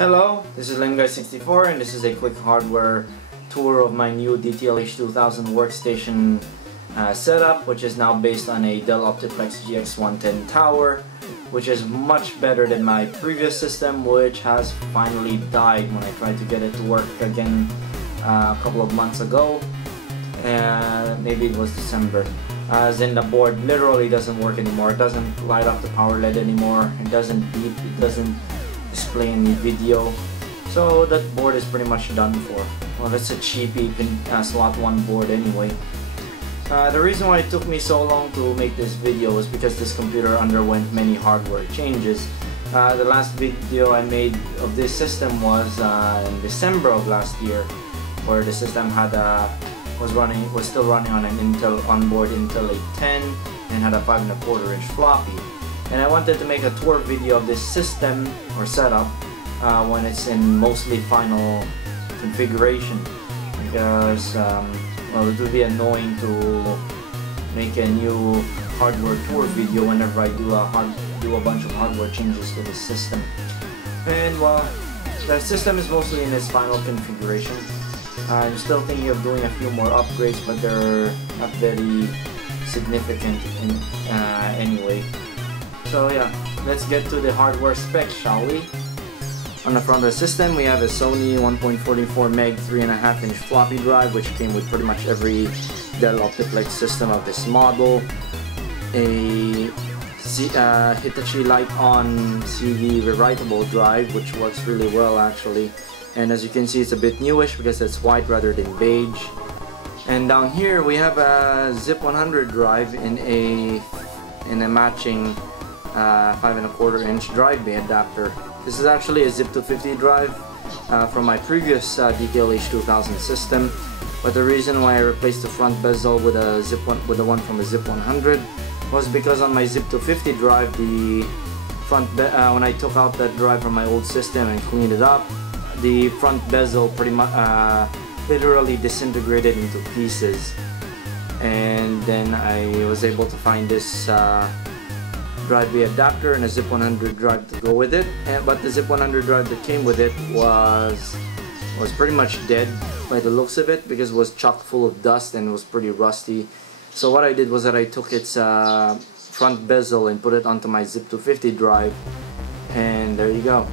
Hello, this is LameGuy64 and this is a quick hardware tour of my new DTL-H2000 workstation setup, which is now based on a Dell Optiplex GX110 tower, which is much better than my previous system, which has finally died when I tried to get it to work again a couple of months ago. Maybe it was December. As in, the board literally doesn't work anymore. It doesn't light up the power LED anymore. It doesn't beep. It doesn't display any video. So that board is pretty much done for. Well, it's a cheapy slot 1 board anyway. The reason why it took me so long to make this video is because this computer underwent many hardware changes. The last video I made of this system was in December of last year, where the system had was still running on an onboard Intel 810 and had a 5¼ inch floppy. And I wanted to make a tour video of this system or setup when it's in mostly final configuration, because well, it would be annoying to make a new hardware tour video whenever I do a bunch of hardware changes to the system. And well, the system is mostly in its final configuration. I'm still thinking of doing a few more upgrades, but they're not very significant anyway. So yeah, let's get to the hardware specs, shall we? On the front of the system, we have a Sony 1.44 meg 3.5 inch floppy drive, which came with pretty much every Dell Optiplex system of this model. A Hitachi Light-On CD rewritable drive, which works really well actually. And as you can see, it's a bit newish because it's white rather than beige. And down here we have a Zip 100 drive in a matching 5¼ inch drive bay adapter. This is actually a Zip 250 drive from my previous DTL-H2000 system, but the reason why I replaced the front bezel with the one from a Zip 100 was because on my Zip 250 drive, the when I took out that drive from my old system and cleaned it up, the front bezel pretty much literally disintegrated into pieces. And then I was able to find this drive bay adapter and a Zip 100 drive to go with it. But the Zip 100 drive that came with it was pretty much dead by the looks of it, because it was chock full of dust and it was pretty rusty. So what I did was that I took its front bezel and put it onto my Zip 250 drive, and there you go.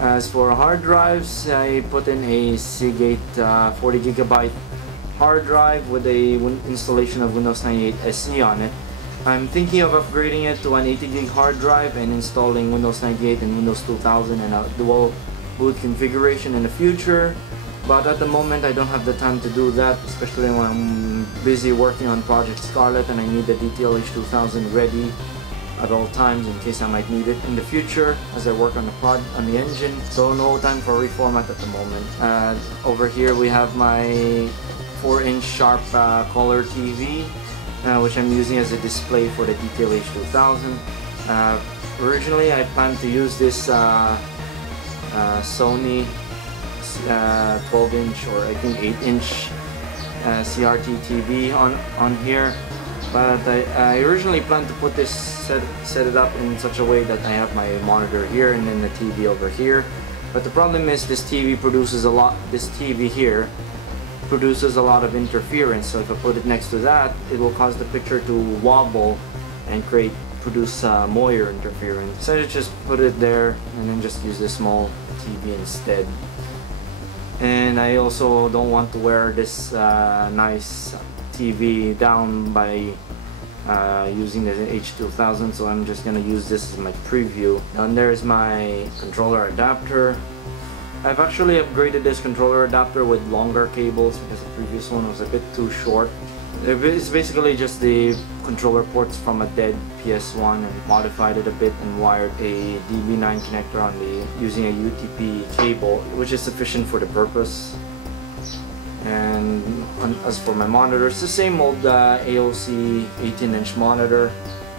As for hard drives, I put in a Seagate 40GB hard drive with a installation of Windows 98 SE on it. I'm thinking of upgrading it to an 80GB hard drive and installing Windows 98 and Windows 2000 and a dual boot configuration in the future. But at the moment I don't have the time to do that, especially when I'm busy working on Project Scarlet and I need the DTL-H2000 ready at all times in case I might need it in the future as I work on the engine. So no time for reformat at the moment. Over here we have my 4-inch sharp color TV, which I'm using as a display for the DTL-H2000. Originally I planned to use this Sony 12-inch or I think 8-inch CRT TV on here, but I originally planned to put this set it up in such a way that I have my monitor here and then the TV over here. But the problem is this TV produces a lot. This TV here produces a lot of interference. So if I put it next to that, it will cause the picture to wobble and produce Moyer interference. So I just put it there and then just use this small TV instead. And I also don't want to wear this nice TV down by using the H2000, so I'm just gonna use this as my preview. And there's my controller adapter. I've actually upgraded this controller adapter with longer cables because the previous one was a bit too short. It's basically just the controller ports from a dead PS1 and modified it a bit and wired a DB9 connector using a UTP cable, which is sufficient for the purpose. And as for my monitor, it's the same old AOC 18-inch monitor.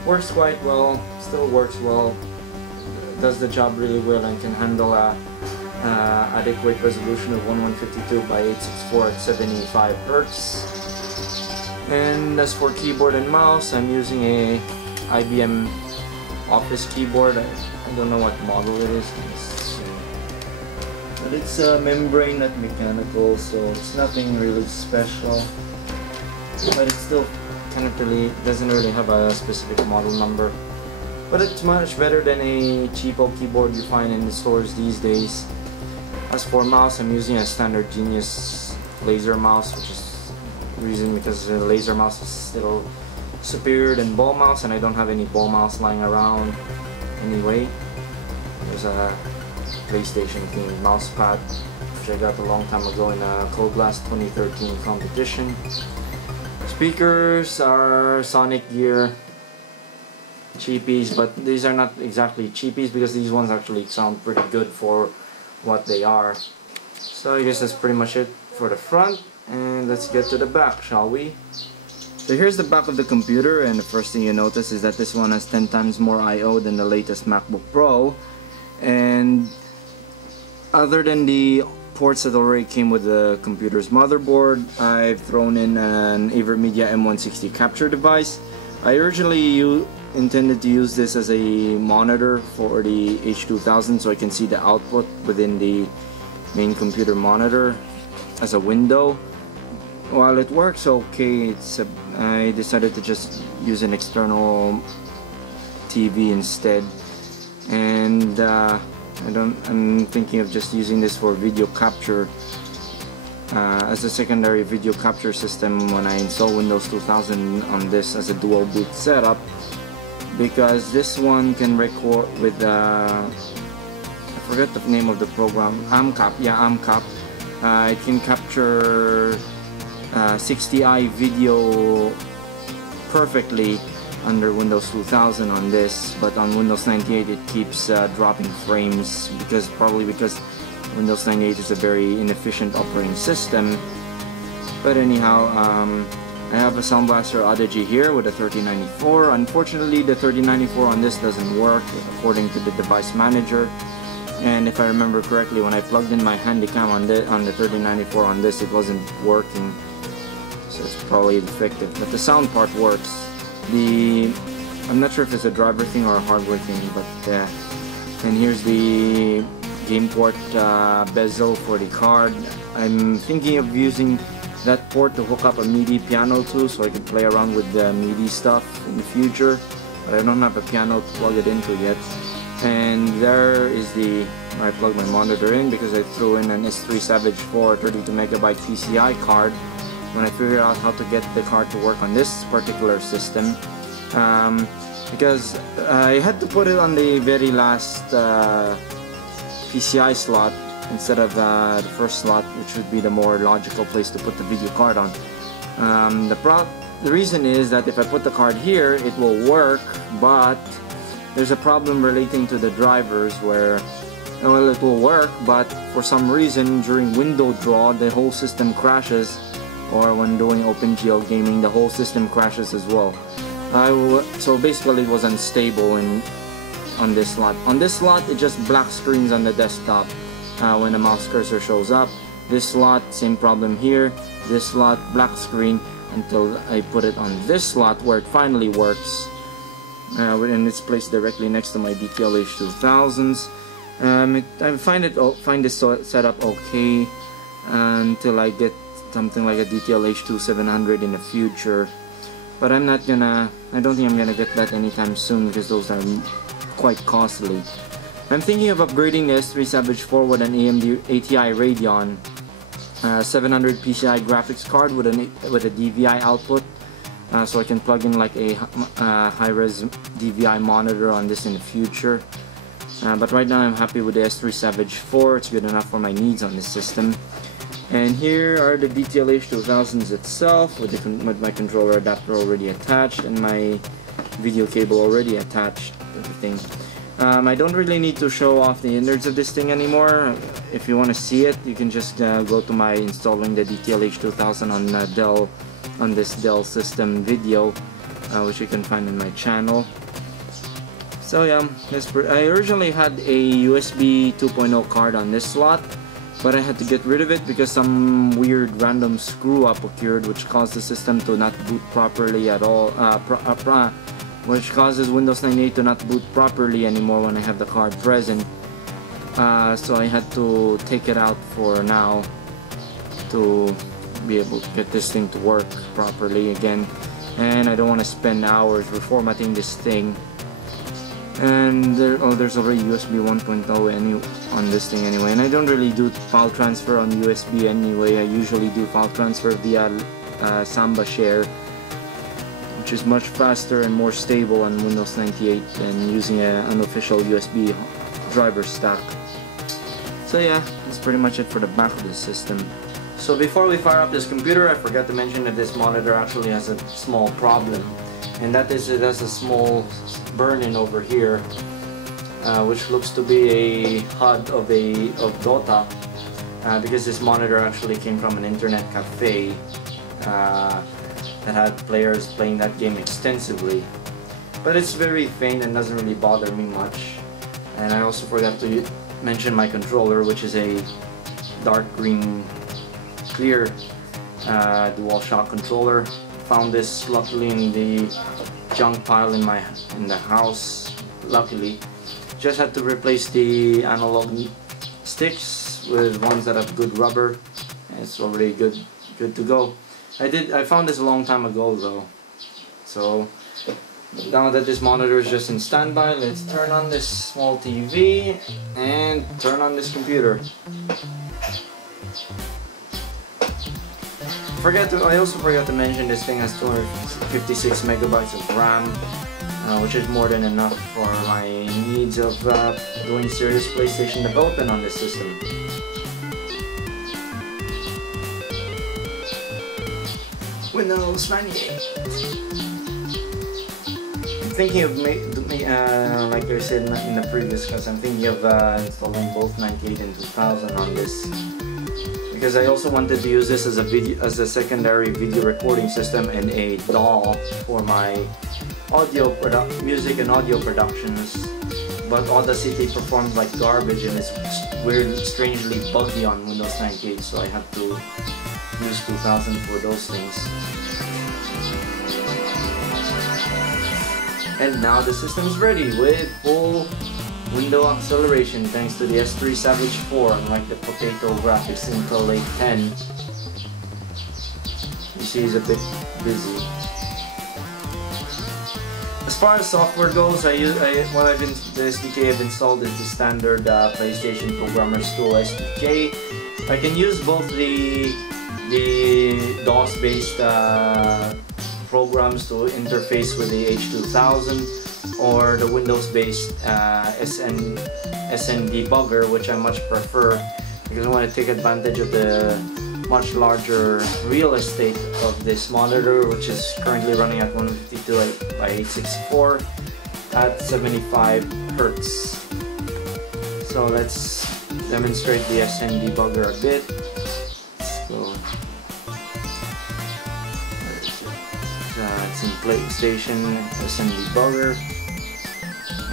Works quite well, still works well, does the job really well, and can handle a adequate resolution of 1152 by 864 at 75 Hz. And as for keyboard and mouse, I'm using a IBM Office keyboard. I don't know what model it is. But it's a membrane, not mechanical, so it's nothing really special. But it still kind of really doesn't really have a specific model number. But it's much better than a cheapo keyboard you find in the stores these days. As for mouse, I'm using a standard Genius laser mouse, which is the reason because the laser mouse is still superior than ball mouse, and I don't have any ball mouse lying around anyway. There's a PlayStation themed mouse pad, which I got a long time ago in a Cold Blast 2013 competition. Speakers are Sonic Gear cheapies, but these are not exactly cheapies because these ones actually sound pretty good for what they are. So I guess that's pretty much it for the front, and let's get to the back, shall we? So here's the back of the computer, and the first thing you notice is that this one has 10 times more I/O than the latest MacBook Pro. And other than the ports that already came with the computer's motherboard, I've thrown in an AverMedia M160 capture device. I originally intended to use this as a monitor for the H2000 so I can see the output within the main computer monitor as a window. While it works okay, I decided to just use an external TV instead, and I'm thinking of just using this for video capture as a secondary video capture system when I install Windows 2000 on this as a dual boot setup, because this one can record with I forget the name of the program, AMCAP. Yeah, AMCAP. It can capture 60i video perfectly under Windows 2000 on this, but on Windows 98 it keeps dropping frames probably because Windows 98 is a very inefficient operating system. But anyhow, I have a Sound Blaster Audigy here with a 3094. Unfortunately, the 3094 on this doesn't work according to the device manager. And if I remember correctly, when I plugged in my Handycam on the 3094 on this, it wasn't working. So it's probably defective. But the sound part works. I'm not sure if it's a driver thing or a hardware thing, but and here's the game port bezel for the card. I'm thinking of using that port to hook up a MIDI piano to, so I can play around with the MIDI stuff in the future, but I don't have a piano to plug it into yet. And there is where I plug my monitor in, because I threw in an S3 Savage 4 32MB PCI card when I figured out how to get the card to work on this particular system, because I had to put it on the very last PCI slot instead of the first slot, which would be the more logical place to put the video card on. The reason is that if I put the card here, it will work, but there's a problem relating to the drivers where, well, it will work, but for some reason during window draw the whole system crashes, or when doing OpenGL gaming the whole system crashes as well. So basically it was unstable on this slot. On this slot it just black screens on the desktop when the mouse cursor shows up. This slot, same problem here. This slot, black screen until I put it on this slot where it finally works. And it's placed directly next to my DTL-H2000s. I find this setup okay until I get something like a DTL-H2700 in the future. But I don't think I'm gonna get that anytime soon because those are quite costly. I'm thinking of upgrading the S3 Savage 4 with an AMD ATI Radeon 700 PCI graphics card with a DVI output, so I can plug in like a high-res DVI monitor on this in the future. But right now I'm happy with the S3 Savage 4. It's good enough for my needs on this system. And here are the DTL-H2000s itself with my controller adapter already attached and my video cable already attached, everything. I don't really need to show off the innards of this thing anymore. If you want to see it, you can just go to my installing the DTL-H2000 on this Dell system video, which you can find in my channel. So yeah, I originally had a USB 2.0 card on this slot, but I had to get rid of it because some weird random screw up occurred, which caused the system to not boot properly at all, which causes Windows 98 to not boot properly anymore when I have the card present. so I had to take it out for now to be able to get this thing to work properly again, and I don't want to spend hours reformatting this thing. And there's already USB 1.0 on this thing anyway, and I don't really do file transfer on USB anyway. I usually do file transfer via Samba Share, which is much faster and more stable on Windows 98 than using an unofficial USB driver stack. So yeah, that's pretty much it for the back of the system. So before we fire up this computer, I forgot to mention that this monitor actually has a small problem, and that is it has a small burn-in over here, which looks to be a HUD of Dota, because this monitor actually came from an internet cafe that had players playing that game extensively. But it's very faint and doesn't really bother me much. And I also forgot to mention my controller, which is a dark green clear DualShock controller. Found this luckily in the junk pile in the house. Luckily, just had to replace the analog sticks with ones that have good rubber, and it's already good to go. I found this a long time ago though. So now that this monitor is just in standby, let's turn on this small TV and turn on this computer. I also forgot to mention this thing has 256 megabytes of RAM, which is more than enough for my needs of doing serious PlayStation development on this system. Windows 98. I'm thinking of like I said in the previous class, I'm thinking of installing both 98 and 2000 on this, because I also wanted to use this as a secondary video recording system and a DAW for my music and audio productions. But Audacity performs like garbage and it's weird, strangely buggy on Windows 98, so I have to use 2000 for those things. And now the system is ready with full window acceleration thanks to the S3 Savage 4, unlike the Potato Graphics Intel Late 10. You see he's a bit busy. As far as software goes, the SDK I've installed is the standard PlayStation Programmer's Tool SDK. I can use both the DOS-based programs to interface with the H2000, or the Windows-based SN debugger, which I much prefer because I want to take advantage of the much larger real estate of this monitor, which is currently running at 152 by 864 at 75 Hertz. So let's demonstrate the SN debugger a bit. Let's go. It's in PlayStation SN debugger.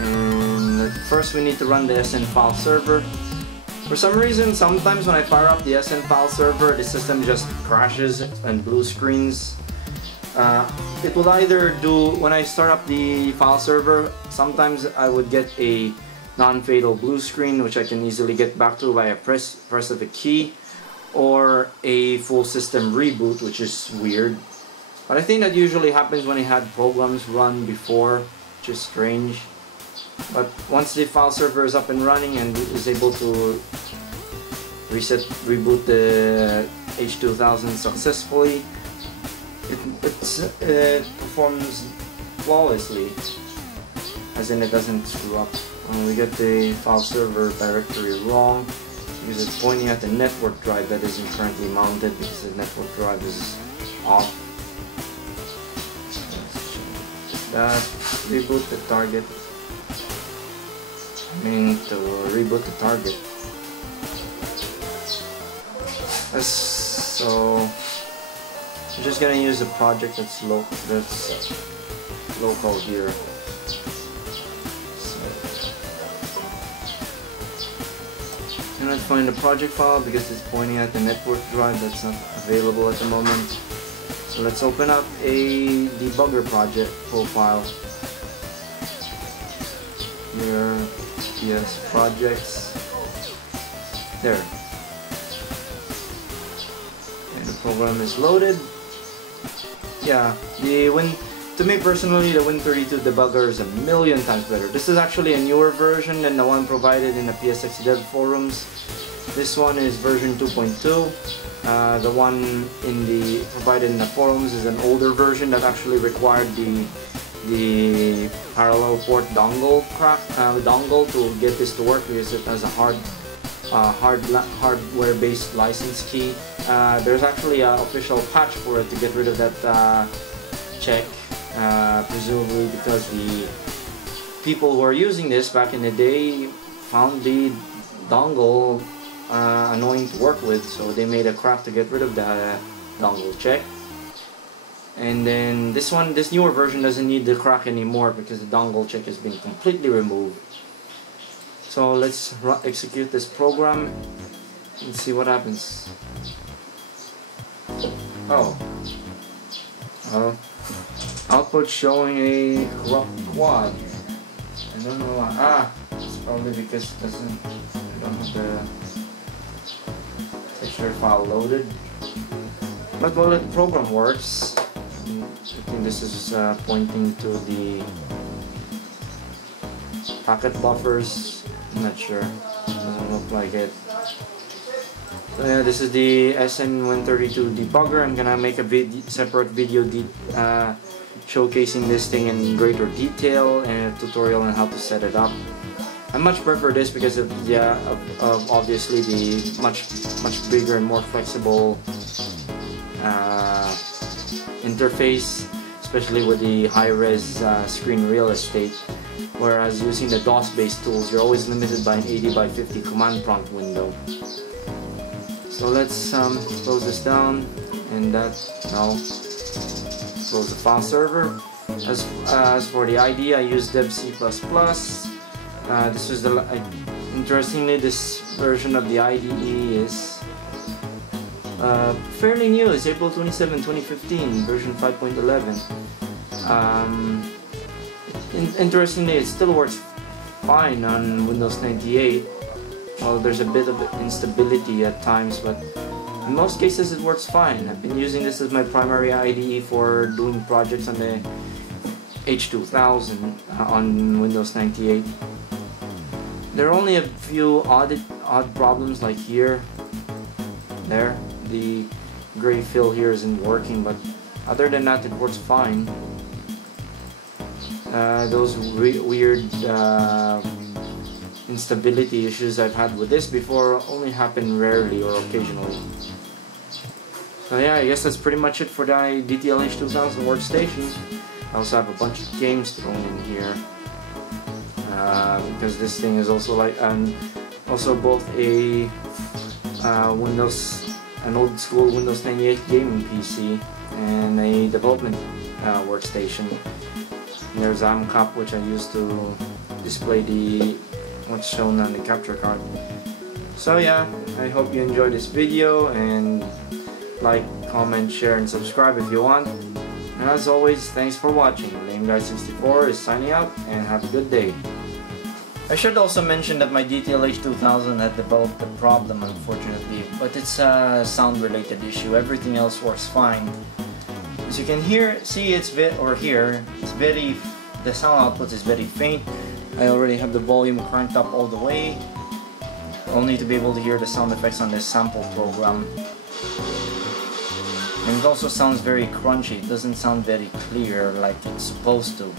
And first we need to run the SN file server. For some reason, sometimes when I fire up the SN file server, the system just crashes and blue screens. It will either do, when I start up the file server, sometimes I would get a non-fatal blue screen, which I can easily get back to by a press of a key, or a full system reboot, which is weird. But I think that usually happens when I had programs run before, which is strange. But once the file server is up and running and is able to reboot the H2000 successfully, it performs flawlessly, as in it doesn't screw up. We get the file server directory wrong because it's pointing at the network drive that isn't currently mounted because the network drive is off. That reboot the target. Meaning to reboot the target. So I'm just gonna use a project that's local here. So I'm gonna find the project file because it's pointing at the network drive that's not available at the moment. So let's open up a debugger project profile. Here, yes, projects. There. And the program is loaded. Yeah, to me personally, the Win32 debugger is a million times better. This is actually a newer version than the one provided in the PSX dev forums. This one is version 2.2. The one provided in the forums is an older version that actually required the parallel port dongle to get this to work, because it has a hardware-based license key. There's actually an official patch for it to get rid of that check, presumably because the people who are using this back in the day found the dongle annoying to work with, so they made a crack to get rid of the dongle check. And then this newer version doesn't need the crack anymore because the dongle check has been completely removed. So let's execute this program and see what happens. Oh. Output showing a corrupt quad. I don't know why. It's probably because I don't have the texture file loaded. But well, the program works. I think this is pointing to the packet buffers. I'm not sure. Doesn't look like it. So yeah, this is the SN132 debugger. I'm gonna make a separate video showcasing this thing in greater detail and a tutorial on how to set it up. I much prefer this because of obviously the much bigger and more flexible interface, especially with the high-res screen real estate. Whereas using the DOS-based tools, you're always limited by an 80 by 50 command prompt window. So let's close this down, and now close the file server. As for the IDE, I use Dev C++. This is interestingly, this version of the IDE is fairly new. It's April 27, 2015, version 5.11. Interestingly, it still works fine on Windows 98. Well, there's a bit of instability at times, but in most cases it works fine. I've been using this as my primary IDE for doing projects on the H2000 on Windows 98. There are only a few odd problems, like here, there. The gray fill here isn't working, but other than that it works fine. Those weird instability issues I've had with this before only happen rarely or occasionally. So yeah, I guess that's pretty much it for the DTL-H2000 workstation. I also have a bunch of games thrown in here because this thing is also also both a an old school Windows 98 gaming PC and a development workstation. And there's AMCAP, which I use to display what's shown on the capture card. So yeah, I hope you enjoyed this video, and like, comment, share, and subscribe if you want. And as always, thanks for watching. LameGuy64 is signing out, and have a good day. I should also mention that my DTL-H2000 had developed a problem, unfortunately, but it's a sound-related issue. Everything else works fine. As you can see, the sound output is very faint. I already have the volume cranked up all the way, only to be able to hear the sound effects on this sample program. And it also sounds very crunchy. It doesn't sound very clear like it's supposed to.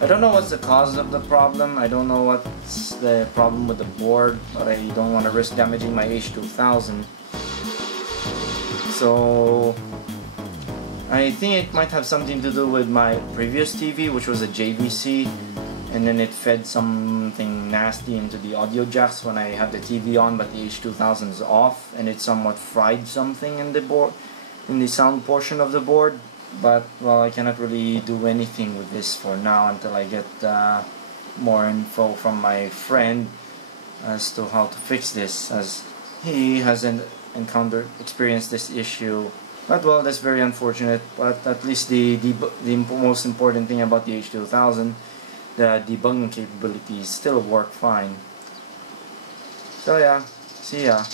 I don't know what's the cause of the problem. I don't know what's the problem with the board, but I don't want to risk damaging my H2000. So I think it might have something to do with my previous TV, which was a JVC, and then it fed something nasty into the audio jacks when I had the TV on, but the H2000 is off, and it somewhat fried something in the board, in the sound portion of the board. But well, I cannot really do anything with this for now until I get more info from my friend as to how to fix this, as he hasn't experienced this issue. But well, that's very unfortunate. But at least the most important thing about the H2000, the debugging capabilities still work fine. So yeah, See ya.